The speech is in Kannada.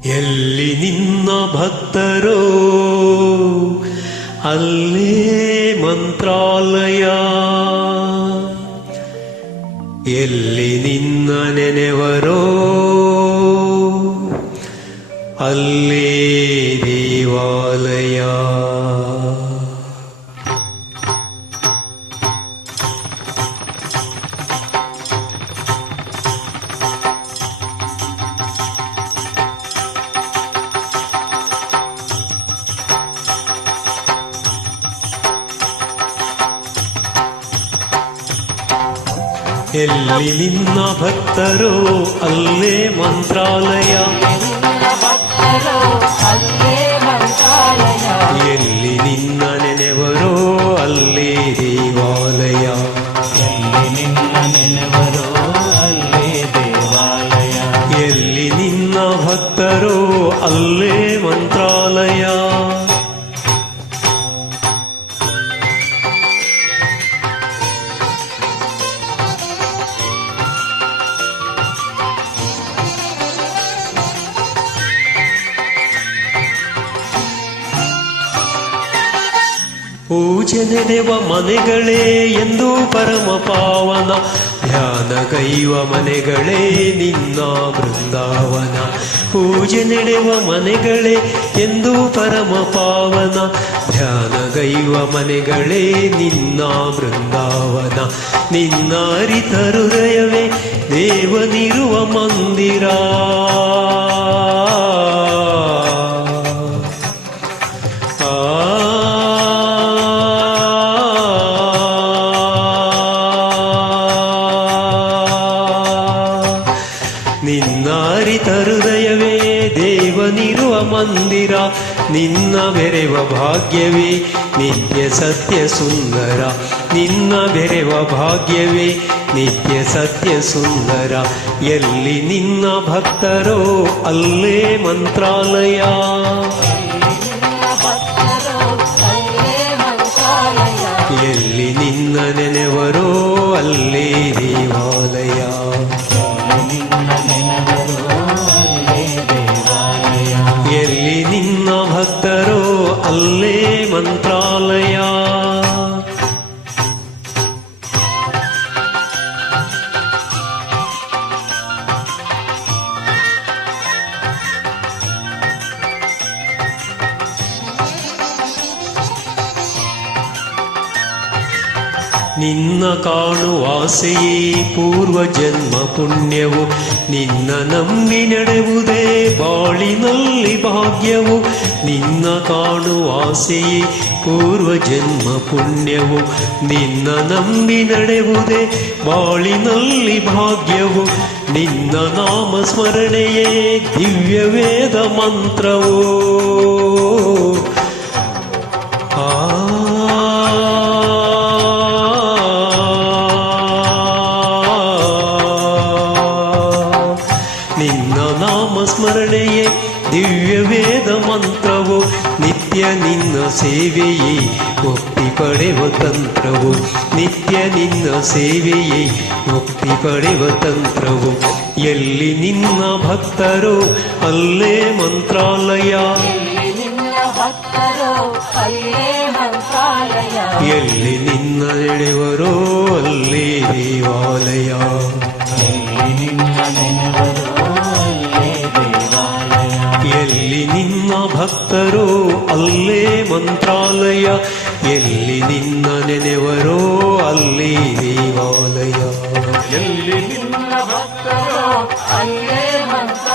ಎಲ್ಲಿ ನಿನ್ನ ಭಕ್ತರೋ ಅಲ್ಲೇ ಮಂತ್ರಾಲಯ, ಎಲ್ಲಿ ನಿನ್ನ ನೆನೆವರೋ ಅಲ್ಲೇ ದೇವಾಲಯ. ಎಲ್ಲಿ ನಿನ್ನ ಭಕ್ತರೋ ಅಲ್ಲೇ ಮಂತ್ರಾಲಯ, ಎಲ್ಲಿ ನಿನ್ನ ನೆನೆವರೋ ಅಲ್ಲೇ ದೇವಾಲಯ, ಎಲ್ಲಿ ನಿನ್ನ ನೆನೆವರೋ ಅಲ್ಲೇ ದೇವಾಲಯ, ಎಲ್ಲಿ ನಿನ್ನ ಭಕ್ತರೋ ಅಲ್ಲೇ ಮಂತ್ರಾಲಯ. ಪೂಜೆ ನಡೆವ ಮನೆಗಳೇ ಎಂದು ಪರಮ ಪಾವನ, ಧ್ಯಾನಗೈವ ಮನೆಗಳೇ ನಿನ್ನ ಬೃಂದಾವನ. ಪೂಜೆ ನಡೆವ ಮನೆಗಳೇ ಎಂದು ಪರಮ ಪಾವನ, ಧ್ಯಾನಗೈವ ಮನೆಗಳೇ ನಿನ್ನ ಬೃಂದಾವನ. ನಿನ್ನ ಅರಿತ ಹೃದಯವೇ ದೇವನಿರುವ ಮಂದಿರ, ನಿನ್ನ ಅರಿತ ಹೃದಯವೇ ದೇವನಿರುವ ಮಂದಿರ. ನಿನ್ನ ಬೆರೆವ ಭಾಗ್ಯವೇ ನಿತ್ಯ ಸತ್ಯ ಸುಂದರ, ನಿನ್ನ ಬೆರೆವ ಭಾಗ್ಯವೇ ನಿತ್ಯ ಸತ್ಯ ಸುಂದರ. ಎಲ್ಲಿ ನಿನ್ನ ಭಕ್ತರೋ ಅಲ್ಲೇ ಮಂತ್ರಾಲಯ, ಎಲ್ಲಿ ನಿನ್ನ ನೆನೆವರೋ ಅಲ್ಲೇ ದೇವಾಲಯ, ಎಲ್ಲಿ ನಿನ್ನ ಭಕ್ತರೋ ಅಲ್ಲೇ ಮಂತ್ರಾಲಯ. ನಿನ್ನ ಕಾಣುವ ಆಸೆಯೇ ಪೂರ್ವ ಜನ್ಮ ಪುಣ್ಯವು, ನಿನ್ನ ನಂಬಿ ನಡೆವುದೇ ಬಾಳಿನಲ್ಲಿ ಭಾಗ್ಯವು. ನಿನ್ನ ಕಾಣುವ ಆಸೆಯೇ ಪೂರ್ವ ಜನ್ಮ ಪುಣ್ಯವು, ನಿನ್ನ ನಂಬಿ ನಡೆವುದೇ ಬಾಳಿನಲ್ಲಿ ಭಾಗ್ಯವು. ನಿನ್ನ ನಾಮ ಸ್ಮರಣೆಯೇ ದಿವ್ಯ ವೇದ ಮಂತ್ರವೋ, ನಿನ್ನ ನಾಮ ಸ್ಮರಣೆಯೇ ದಿವ್ಯ ವೇದ ಮಂತ್ರವು. ನಿತ್ಯ ನಿನ್ನ ಸೇವೆಯೇ ಮುಕ್ತಿ ಪಡೆವ ತಂತ್ರವು, ನಿತ್ಯ ನಿನ್ನ ಸೇವೆಯೇ ಮುಕ್ತಿ ಪಡೆವ ತಂತ್ರವು. ಎಲ್ಲಿ ನಿನ್ನ ಭಕ್ತರೋ ಅಲ್ಲೇ ಮಂತ್ರಾಲಯ, ಎಲ್ಲಿ ನಿನ್ನ ನಡೆವರೋ ಅಲ್ಲೇ ದೇವಾಲಯ, ಎಲ್ಲಿ ನಿನ್ನ ಭಕ್ತರೋ ಅಲ್ಲೇ ಮಂತ್ರಾಲಯ, ಎಲ್ಲಿ ನಿನ್ನ ನೆನೆವರೋ ಅಲ್ಲೇ ದೇವಾಲಯ, ಎಲ್ಲಿ ನಿನ್ನ ಭಕ್ತರೋ ಅಲ್ಲೇ ಮಂತ್ರಾಲಯ.